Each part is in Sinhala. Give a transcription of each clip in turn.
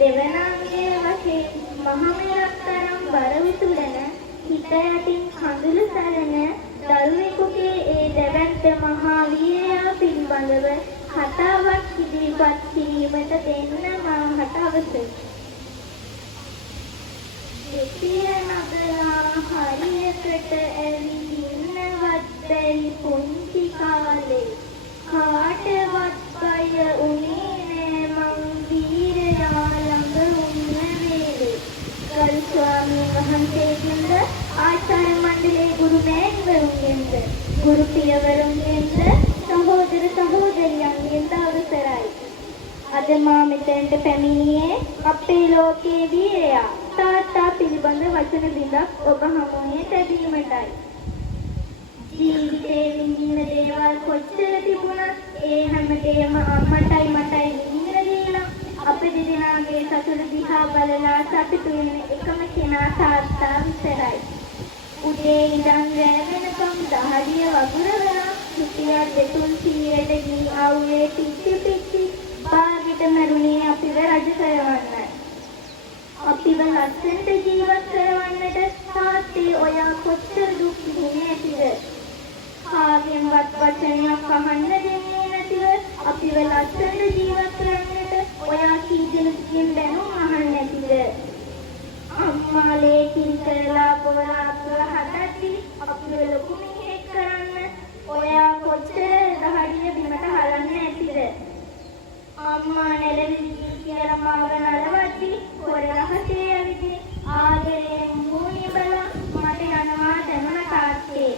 දෙවනාංගයේ වශයෙන් මහමෙරක්තරම් බර උතුරන හිත යටින් කඳුළු සරණ දරුවෙකුගේ ඒ දැවැන්ත මහා වීරයා පිළිබඳව කතාවක් ඉදිරිපත් කිරීමට දෙන්න මාහට අවසරයි. දෙසිය නගලා හරියකට ඇවිදින්නවත් බැරි පුංචි කාලේ කාටවත් බය උනේ නෑ මං වීරයා ළඟ උන්න වේලේ. ගරු ස්වාමීන් වහන්සේගෙන්ද ආචාර්ය මණ්ඩලයේ ගුරු මෑණිවරුන්ගෙන්ද ගුරු පියවරුන්ගෙන්ද සහෝදර සහෝදරියන්ගෙන්ද අවසරයි. අද මා මෙතෙන්ට පැමිණියේ අපේ ලෝකයේ වීරයා තාත්තා පිළිබඳ වචන බිඳක් ඔබ හමුවේ තැබීමටයි. ජීවිතේ විඳින දේවල් කොච්චර තිබුණත් ඒ හැමදේම අම්මටයි මටයි විඳින්න දීලා අප දෙදෙනාගේ සතුට දිහා බලලා සතුටු වෙන එකම කෙනා තාත්තා විතරයි. උදේ ඉඳන් රැ වෙනකම් දහදිය වගුරවලා රුපියල් 200ට ගිනි ආවේ පිච්චි බාගෙට මරුණේ අපිව රජ කරවන්නයි. අපිව ලස්සනට ජීවත් කරවන්නට තාත්තේ ඔයා කොච්චර දුක් විඳින්නේ නැතිද? කාගෙන්වත් වචනයක් අහන්න දෙන්නේ නැතිව අපිව ලස්සනට ජීවත් කරන්නට ඔයා කී දෙනෙක්ගෙන් බැනුම් අහන්නේ නැතිද? අම්මාලේ කිරි කරලා පොරා අපව හදද්දි අපිව ලොකු මිනිහෙක් කරන්න ඔයා කොච්චර දහඩිය බිමට හලන්නේ නැතිද? අම්මා නැලවිලි කියලා මාව නලවද්දි හොර රහසේ ඇවිදින ආදරේ මූණි බලා මට යනවා දැනුණ තාත්තේ.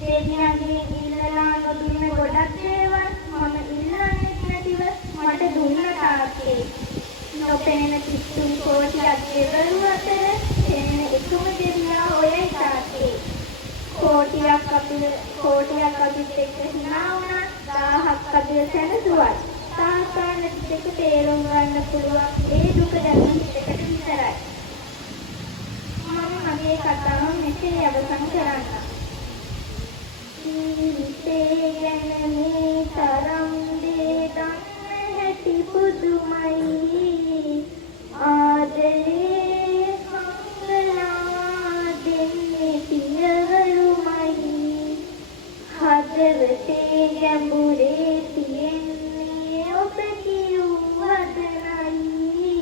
දෙවියන්ගේ ඉල්ලලා නොදුන්න ගොඩක් දේවල් මම ඉල්ලන්නේ නැතිව මට දුන්න තාත්තේ. නොපෙනෙන කිතුම් කෝටියක් දෙවරු අතර එන්නේ එකම දෙවියා ඔයයි තාත්තේ. කෝටියක් අපිට එක්ක හිනා වුණා 1000ක් අපිට සැනසුවා. තාත්තාන දෙක තේරුම් ගන්න පුළුවන් ඒ දුක දැනුම් දෙකට විතරයි. මම මගේ කතාව මෙසේ අවසන් කරන්නම්. ජීවිතේ ගැන මේ තරම් දේ දන්න හැටි පුදුමයි. ආදරේ හංගලා දෙන්නේ පියවරුමයි. හදවතේ ගැඹුරේ තියෙන්නේ ඔබ කියූ වදනයි.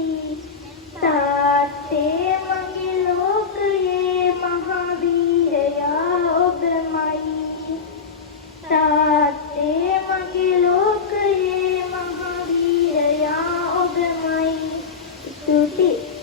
තාත්තේ මගේ ලෝකයේ මහවීරයා ඔබමයි. තාත්තේ මගේ ලෝකයේ මහවීරයා ඔබමයි. ස්තුතියි.